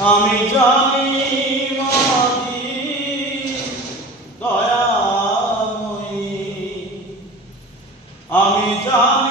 আমি জানি দয়াময়ী। আমি জানি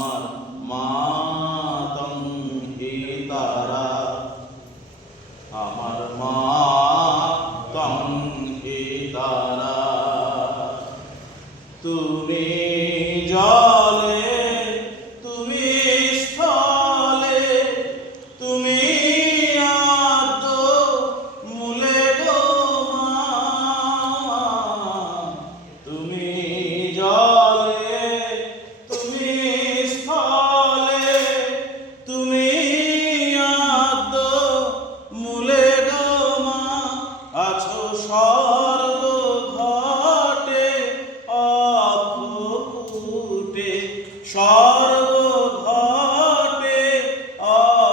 আমার মা অফুটে স্বর্গ ঘটে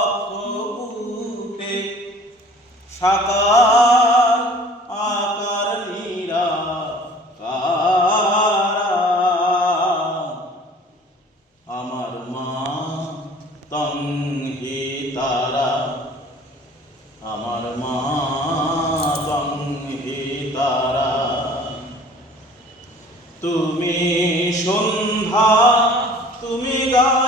অফুটে সাকার আকার নীরা আমার মা তঙ্গি তারা। আমার মা তঙ্গি তারা তুমি সন্ধ্যা তুমি গায়ত্রী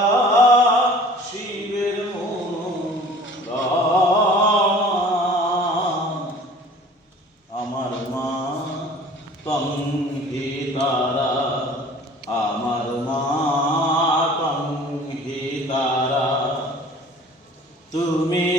তঙ্গি তারা আমার মা তারা। তুমি